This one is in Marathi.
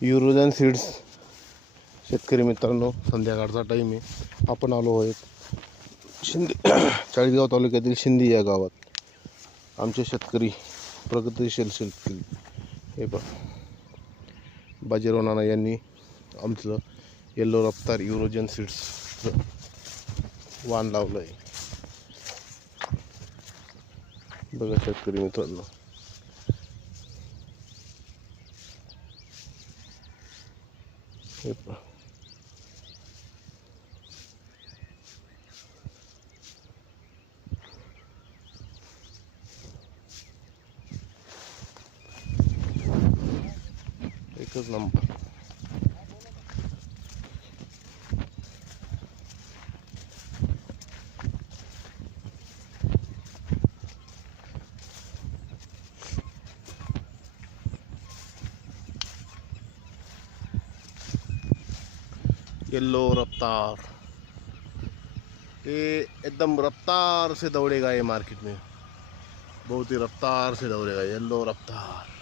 युरोजन सीड्स शेतकरी मित्रांनो, संध्याकाळचा टाईम आहे. आपण आलो आहोत शिंदे चाळीसगाव तालुक्यातील शिंदे या गावात. आमचे शेतकरी प्रगतिशील शेतकरी हे बाजीराव नाना यांनी आमचं येल्लो रफ्तार युरोजन सीड्सचं वाण लावलं आहे. बघा शेतकरी मित्रांनो, हे एकच नंबर. येल्लो रफ्तार, ये एकदम रफ्तार से दौड़ेगा ये मार्केट में, बहुत ही रफ्तार से दौड़ेगा येल्लो रफ्तार।